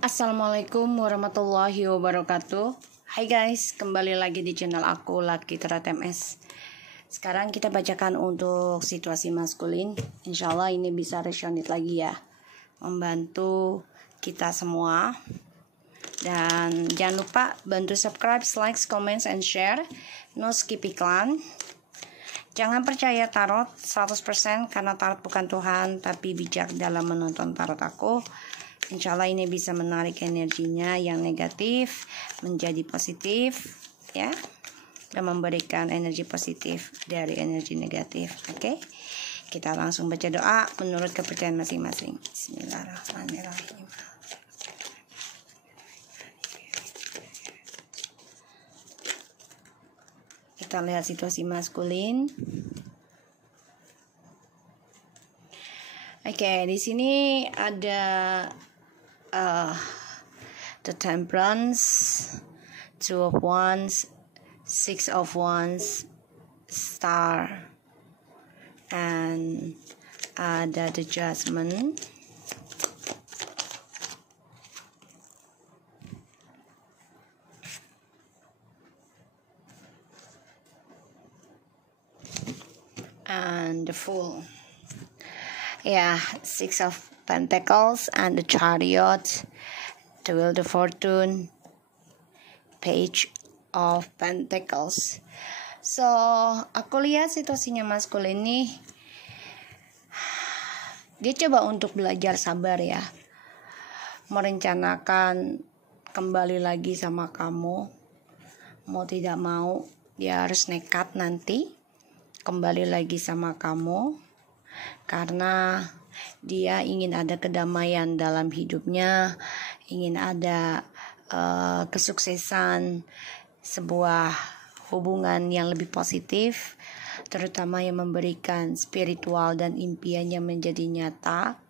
Assalamualaikum warahmatullahi wabarakatuh. Hai guys, kembali lagi di channel aku Lucky Terat MS. Sekarang kita bacakan untuk situasi maskulin. Insya Allah ini bisa resonate lagi ya, membantu kita semua. Dan jangan lupa bantu subscribe, like, comment, and share. No skip iklan. Jangan percaya tarot 100% karena tarot bukan Tuhan, tapi bijak dalam menonton tarot aku. Insya Allah ini bisa menarik energinya yang negatif menjadi positif ya, dan memberikan energi positif dari energi negatif. Oke, kita langsung baca doa menurut kepercayaan masing-masing. Bismillahirrahmanirrahim. Kita lihat situasi maskulin. Oke, di sini ada the Temperance, Two of Wands, Six of Wands, Star, and ada the Judgment. And the Fool. Yeah, Six of Pentacles and the Chariot, the Wheel of Fortune, Page of Pentacles. So, aku lihat situasinya maskulin ini, dia coba untuk belajar sabar ya, merencanakan kembali lagi sama kamu. Mau tidak mau, dia harus nekat nanti kembali lagi sama kamu, karena dia ingin ada kedamaian dalam hidupnya, ingin ada kesuksesan, sebuah hubungan yang lebih positif, terutama yang memberikan spiritual dan impiannya menjadi nyata.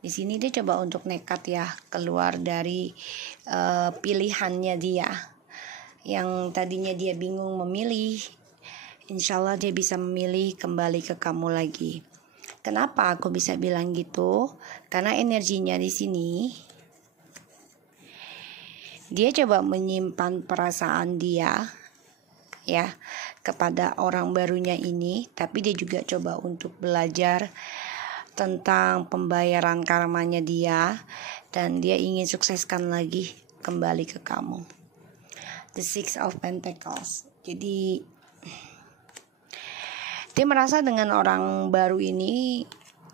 Di sini dia coba untuk nekat ya, keluar dari pilihannya dia yang tadinya dia bingung memilih. Insya Allah dia bisa memilih kembali ke kamu lagi. Kenapa aku bisa bilang gitu? Karena energinya di sini, dia coba menyimpan perasaan dia ya kepada orang barunya ini, tapi dia juga coba untuk belajar tentang pembayaran karmanya dia, dan dia ingin sukseskan lagi kembali ke kamu. The Six of Pentacles. Jadi dia merasa dengan orang baru ini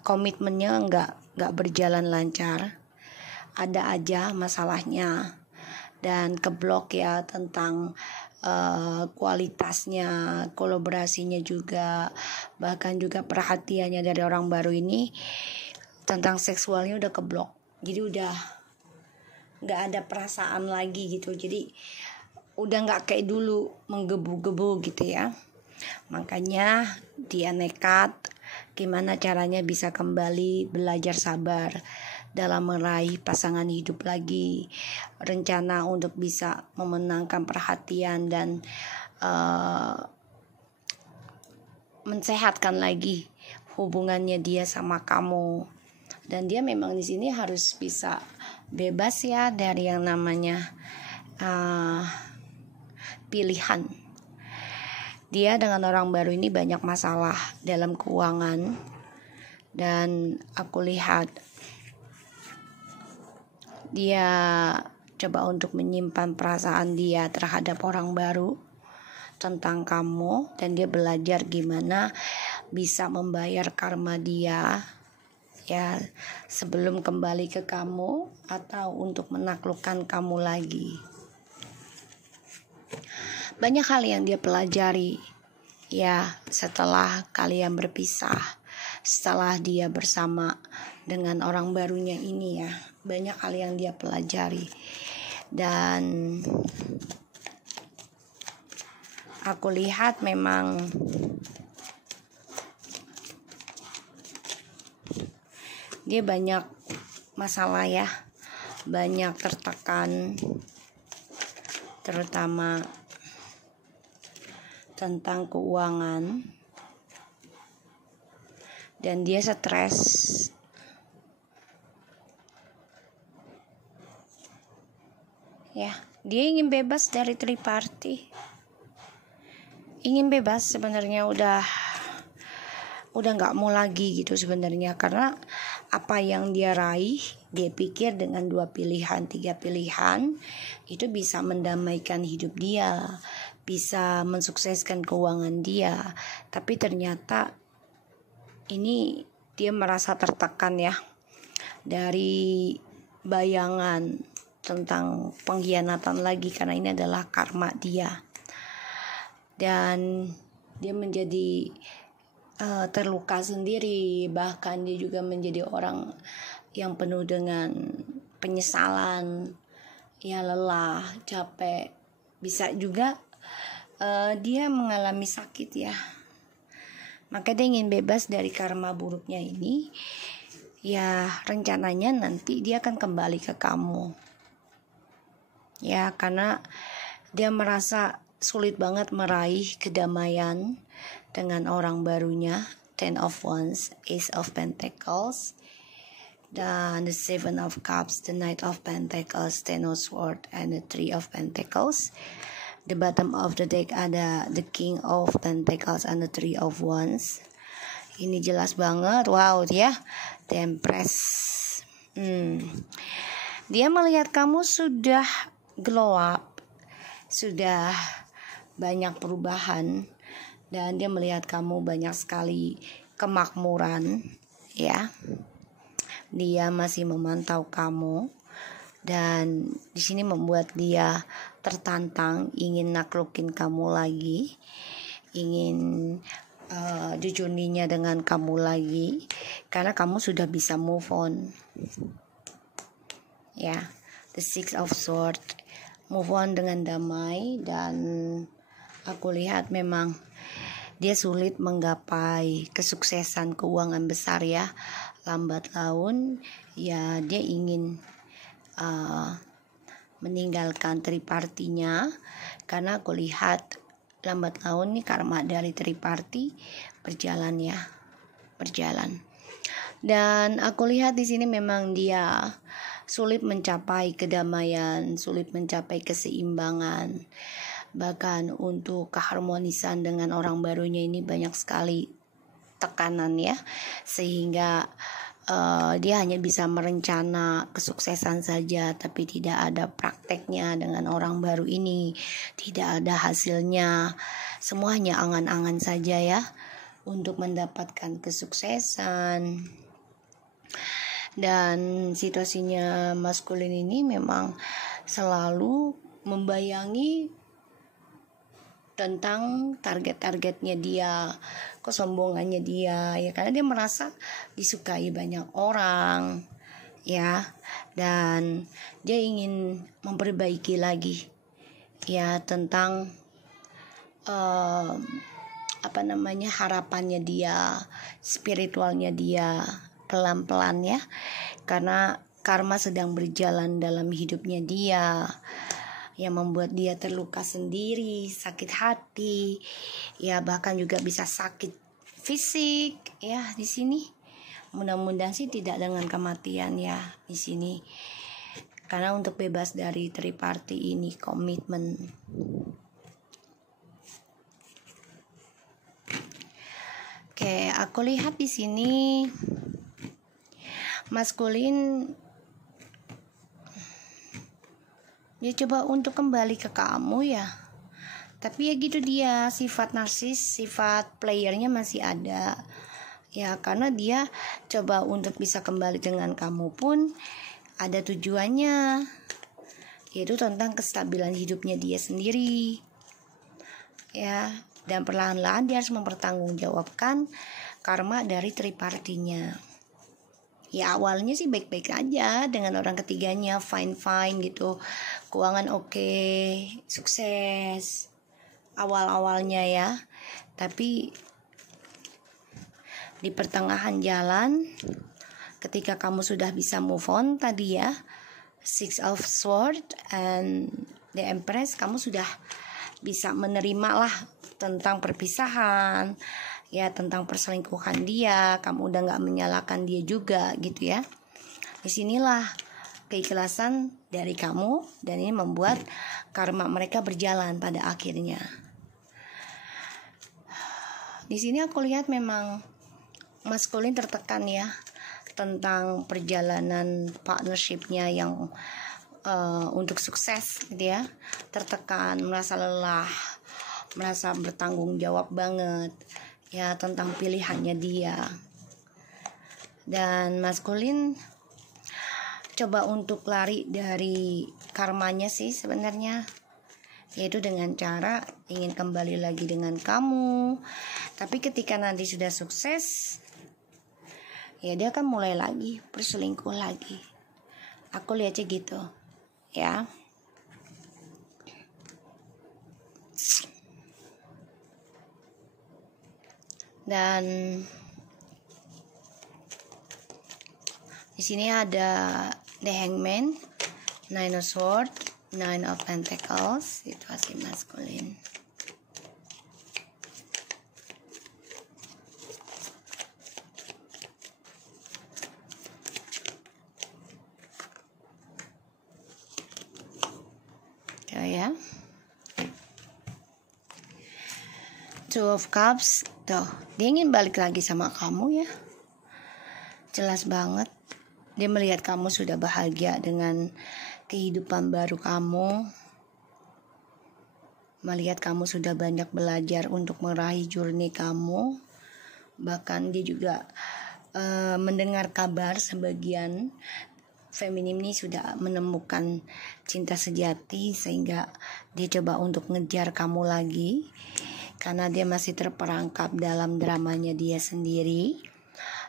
komitmennya nggak berjalan lancar, ada aja masalahnya dan keblok ya, tentang kualitasnya, kolaborasinya juga, bahkan juga perhatiannya dari orang baru ini tentang seksualnya udah keblok. Jadi udah nggak ada perasaan lagi gitu, jadi udah nggak kayak dulu menggebu-gebu gitu ya. Makanya dia nekat gimana caranya bisa kembali belajar sabar dalam meraih pasangan hidup lagi, rencana untuk bisa memenangkan perhatian dan mensehatkan lagi hubungannya dia sama kamu. Dan dia memang di sini harus bisa bebas ya dari yang namanya pilihan. Dia dengan orang baru ini banyak masalah dalam keuangan, dan aku lihat dia coba untuk menyimpan perasaan dia terhadap orang baru tentang kamu, dan dia belajar gimana bisa membayar karma dia ya sebelum kembali ke kamu atau untuk menaklukkan kamu lagi. Banyak hal yang dia pelajari ya setelah kalian berpisah, setelah dia bersama dengan orang barunya ini ya. Banyak hal yang dia pelajari, dan aku lihat memang dia banyak masalah ya, banyak tertekan, terutama tentang keuangan, dan dia stres Ya, dia ingin bebas dari triparty. Ingin bebas sebenarnya udah nggak mau lagi gitu sebenarnya, karena apa yang dia raih, dia pikir dengan 2 pilihan 3 pilihan itu bisa mendamaikan hidup dia, bisa mensukseskan keuangan dia. Tapi ternyata ini dia merasa tertekan ya dari bayangan tentang pengkhianatan lagi, karena ini adalah karma dia. Dan dia menjadi terluka sendiri, bahkan dia juga menjadi orang yang penuh dengan penyesalan, ya lelah, capek, bisa juga dia mengalami sakit ya. Maka dia ingin bebas dari karma buruknya ini. Ya rencananya nanti dia akan kembali ke kamu. Ya karena dia merasa sulit banget meraih kedamaian dengan orang barunya. 10 of Wands, Ace of Pentacles, dan the 7 of Cups, the Knight of Pentacles, 10 of Swords, and the 3 of Pentacles. The bottom of the deck ada the King of Pentacles and the 3 of Wands. Ini jelas banget, wow ya, the Empress. Dia melihat kamu sudah glow up, sudah banyak perubahan, dan dia melihat kamu banyak sekali kemakmuran ya. Dia masih memantau kamu, dan di sini membuat dia tertantang, ingin naklukin kamu lagi, ingin journey-nya dengan kamu lagi, karena kamu sudah bisa move on ya. The 6 of Swords, move on dengan damai. Dan aku lihat memang dia sulit menggapai kesuksesan keuangan besar ya, lambat laun ya. Dia ingin meninggalkan tripartinya, karena aku lihat lambat laun nih karma dari triparti berjalan. Dan aku lihat di sini memang dia sulit mencapai kedamaian, sulit mencapai keseimbangan. Bahkan untuk keharmonisan dengan orang barunya ini banyak sekali tekanan ya, sehingga dia hanya bisa merencana kesuksesan saja, tapi tidak ada prakteknya dengan orang baru ini, tidak ada hasilnya, semua hanya angan-angan saja ya untuk mendapatkan kesuksesan. Dan situasinya maskulin ini memang selalu membayangi tentang target-targetnya dia, kesombongannya dia ya, karena dia merasa disukai banyak orang ya, dan dia ingin memperbaiki lagi ya tentang harapannya dia, spiritualnya dia pelan-pelan ya, karena karma sedang berjalan dalam hidupnya dia, yang membuat dia terluka sendiri, sakit hati, ya bahkan juga bisa sakit fisik ya di sini. Mudah-mudahan sih tidak dengan kematian ya di sini, karena untuk bebas dari triparti ini komitmen. Oke, aku lihat di sini maskulin dia coba untuk kembali ke kamu ya, tapi ya gitu, dia sifat narsis, sifat playernya masih ada ya, karena dia coba untuk bisa kembali dengan kamu pun ada tujuannya, yaitu tentang kestabilan hidupnya dia sendiri ya, dan perlahan-lahan dia harus mempertanggungjawabkan karma dari tripartinya. Ya awalnya sih baik-baik aja dengan orang ketiganya, fine gitu, keuangan oke, sukses awal-awalnya ya. Tapi di pertengahan jalan, ketika kamu sudah bisa move on tadi ya, 6 of Swords and the Empress, kamu sudah bisa menerima lah tentang perpisahan ya, tentang perselingkuhan dia, kamu udah nggak menyalahkan dia juga gitu ya. Disinilah keikhlasan dari kamu, dan ini membuat karma mereka berjalan pada akhirnya. Di sini aku lihat memang maskulin tertekan ya, tentang perjalanan partnershipnya yang untuk sukses gitu ya, tertekan, merasa lelah, merasa bertanggung jawab banget ya tentang pilihannya dia. Dan maskulin coba untuk lari dari karmanya sih sebenarnya, yaitu dengan cara ingin kembali lagi dengan kamu. Tapi ketika nanti sudah sukses, ya dia akan mulai lagi berselingkuh lagi. Aku lihatnya gitu ya. Dan di sini ada The Hangman, Nine of Swords, Nine of Pentacles, situasi maskulin. Ya, Two of Cups, tuh dia ingin balik lagi sama kamu ya, jelas banget. Dia melihat kamu sudah bahagia dengan kehidupan baru kamu, melihat kamu sudah banyak belajar untuk meraih journey kamu. Bahkan dia juga mendengar kabar sebagian feminim ini sudah menemukan cinta sejati, sehingga dia coba untuk ngejar kamu lagi karena dia masih terperangkap dalam dramanya dia sendiri.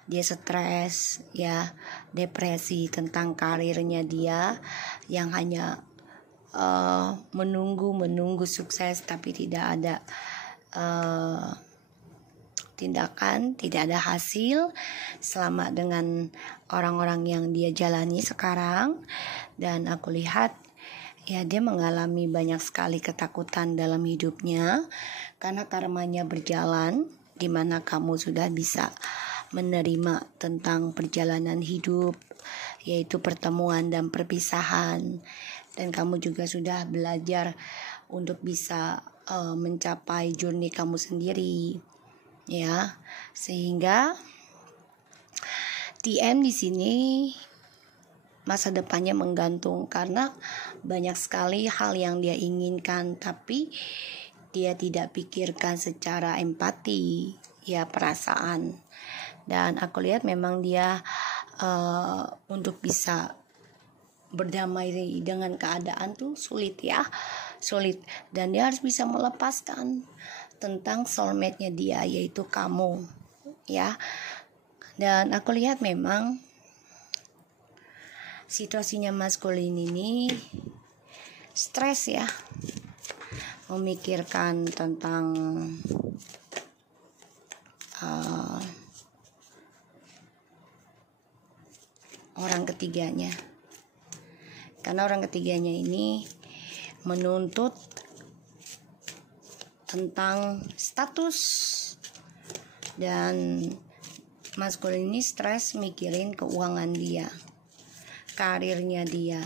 Dia stres ya, depresi tentang karirnya dia yang hanya menunggu sukses, tapi tidak ada tindakan, tidak ada hasil selama dengan orang-orang yang dia jalani sekarang. Dan aku lihat ya dia mengalami banyak sekali ketakutan dalam hidupnya karena karmanya berjalan, dimana kamu sudah bisa menerima tentang perjalanan hidup, yaitu pertemuan dan perpisahan, dan kamu juga sudah belajar untuk bisa mencapai journey kamu sendiri ya. Sehingga TM di sini masa depannya menggantung karena banyak sekali hal yang dia inginkan, tapi dia tidak pikirkan secara empati ya, perasaan. Dan aku lihat memang dia untuk bisa berdamai dengan keadaan tuh sulit ya, sulit. Dan dia harus bisa melepaskan tentang soulmate-nya dia, yaitu kamu ya. Dan aku lihat memang situasinya maskulin ini stres ya, memikirkan tentang orang ketiganya, karena orang ketiganya ini menuntut tentang status, dan maskulin ini stres mikirin keuangan dia, karirnya dia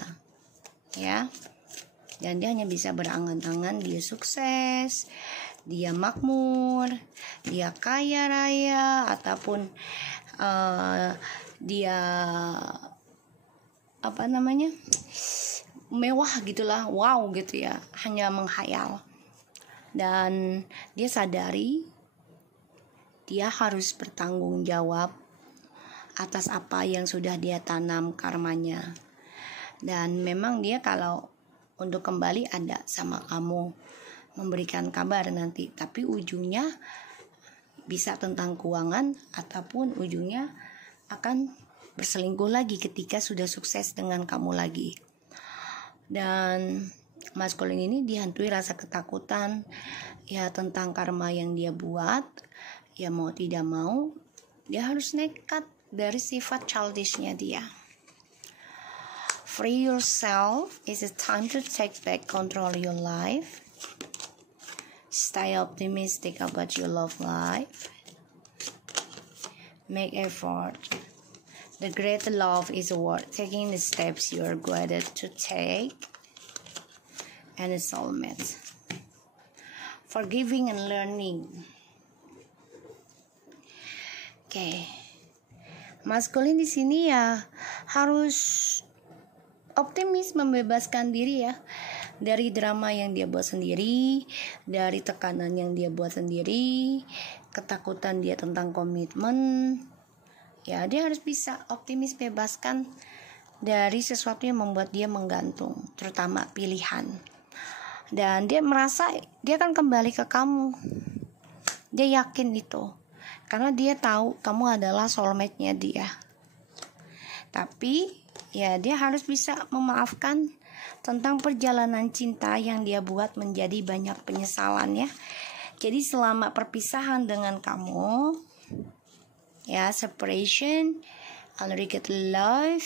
ya. Dan dia hanya bisa berangan-angan dia sukses, dia makmur, dia kaya raya, ataupun dia mewah gitulah, wow gitu ya, hanya menghayal. Dan dia sadari dia harus bertanggung jawab atas apa yang sudah dia tanam karmanya. Dan memang dia kalau untuk kembali ada sama kamu, memberikan kabar nanti, tapi ujungnya bisa tentang keuangan, ataupun ujungnya akan berselingkuh lagi ketika sudah sukses dengan kamu lagi. Dan maskulin ini dihantui rasa ketakutan ya tentang karma yang dia buat. Ya mau tidak mau dia harus nekat dari sifat childishnya dia. Free yourself. It's a time to take back control your life. Stay optimistic about your love life. Make effort. The great love is worth taking the steps you are guided to take. And the soulmate. Forgiving and learning. Oke. Maskulin di sini ya harus optimis, membebaskan diri ya dari drama yang dia buat sendiri, dari tekanan yang dia buat sendiri, ketakutan dia tentang komitmen. Ya, dia harus bisa optimis, bebaskan dari sesuatu yang membuat dia menggantung, terutama pilihan. Dan dia merasa dia akan kembali ke kamu. Dia yakin itu. Karena dia tahu kamu adalah soulmate-nya dia. Tapi ya dia harus bisa memaafkan tentang perjalanan cinta yang dia buat menjadi banyak penyesalan ya. Jadi selama perpisahan dengan kamu, ya, separation, unrequited love,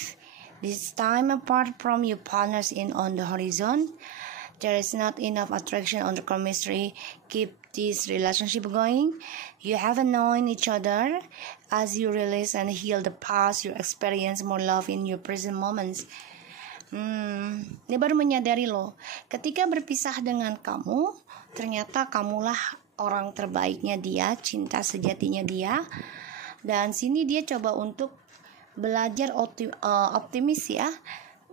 this time apart from your partners in on the horizon, there is not enough attraction on the chemistry. Keep this relationship going. You haven't known each other. As you release and heal the past, you experience more love in your present moments. Dia baru menyadari loh, ketika berpisah dengan kamu, ternyata kamulah orang terbaiknya dia, cinta sejatinya dia. Dan sini dia coba untuk belajar optimis ya,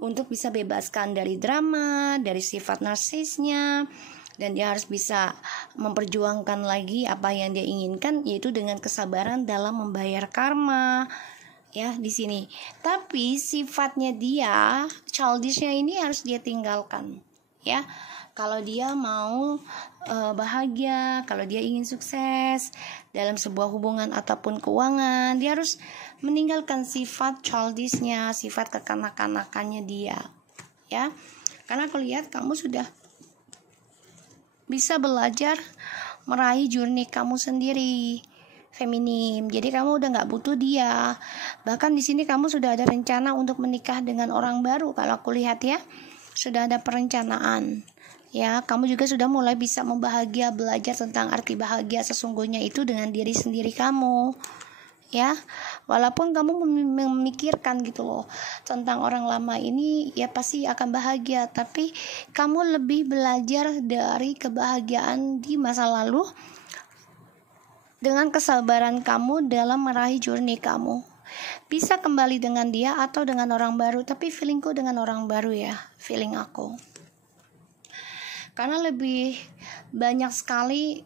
untuk bisa bebaskan dari drama, dari sifat narsisnya, dan dia harus bisa memperjuangkan lagi apa yang dia inginkan, yaitu dengan kesabaran dalam membayar karma ya di sini. Tapi sifatnya dia, childishnya ini harus dia tinggalkan ya. Kalau dia mau bahagia, kalau dia ingin sukses dalam sebuah hubungan ataupun keuangan, dia harus meninggalkan sifat childishnya, sifat kekanak-kanakannya dia ya. Karena aku lihat kamu sudah bisa belajar meraih journey kamu sendiri, feminim. Jadi kamu udah nggak butuh dia. Bahkan di sini kamu sudah ada rencana untuk menikah dengan orang baru. Kalau aku lihat ya, sudah ada perencanaan. Ya, kamu juga sudah mulai bisa belajar tentang arti bahagia sesungguhnya itu dengan diri sendiri kamu. Ya, walaupun kamu memikirkan gitu loh tentang orang lama ini, ya pasti akan bahagia, tapi kamu lebih belajar dari kebahagiaan di masa lalu dengan kesabaran kamu dalam meraih journey kamu. Bisa kembali dengan dia atau dengan orang baru, tapi feelingku dengan orang baru ya, feeling aku. Karena lebih banyak sekali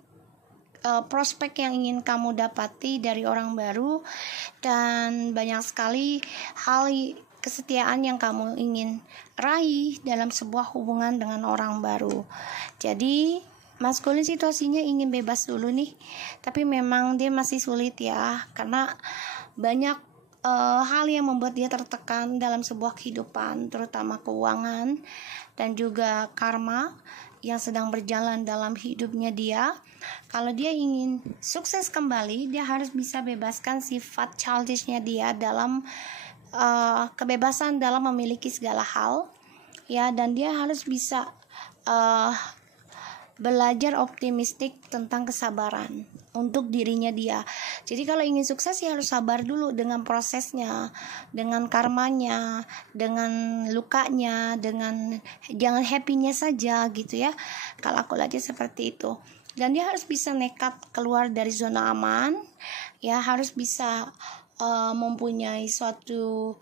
prospek yang ingin kamu dapati dari orang baru, dan banyak sekali hal kesetiaan yang kamu ingin raih dalam sebuah hubungan dengan orang baru. Jadi maskulin situasinya ingin bebas dulu nih, tapi memang dia masih sulit ya, karena banyak hal yang membuat dia tertekan dalam sebuah kehidupan, terutama keuangan dan juga karma yang sedang berjalan dalam hidupnya dia. Kalau dia ingin sukses kembali, dia harus bisa bebaskan sifat childishnya dia dalam kebebasan dalam memiliki segala hal ya, dan dia harus bisa belajar optimistik tentang kesabaran untuk dirinya dia. Jadi kalau ingin sukses ya harus sabar dulu dengan prosesnya, dengan karmanya, dengan lukanya, dengan jangan happy-nya saja gitu ya. Kalau aku lihatnya seperti itu. Dan dia harus bisa nekat keluar dari zona aman, ya harus bisa mempunyai suatu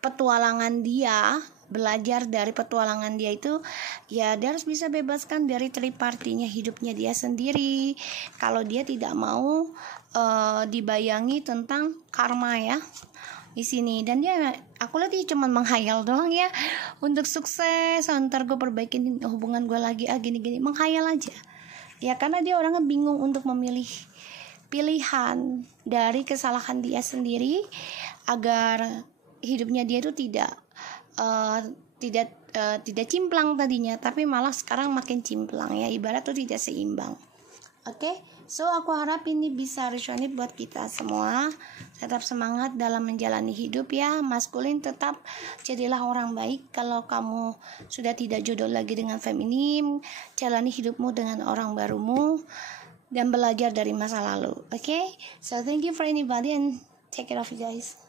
petualangan dia, belajar dari petualangan dia itu ya. Dia harus bisa bebaskan dari tripartinya hidupnya dia sendiri kalau dia tidak mau dibayangi tentang karma ya di sini. Dan dia, aku lihat dia cuma menghayal doang ya untuk sukses, ntar gue perbaikin hubungan gue lagi gini-gini, menghayal aja ya, karena dia orangnya bingung untuk memilih pilihan dari kesalahan dia sendiri agar hidupnya dia itu tidak cimplang tadinya, tapi malah sekarang makin cimplang ya, ibarat tuh tidak seimbang. Oke, so aku harap ini bisa resonate buat kita semua. Tetap semangat dalam menjalani hidup ya, maskulin tetap jadilah orang baik. Kalau kamu sudah tidak jodoh lagi dengan feminim, jalani hidupmu dengan orang barumu. dan belajar dari masa lalu. Okay, so thank you for anybody and take care of you guys.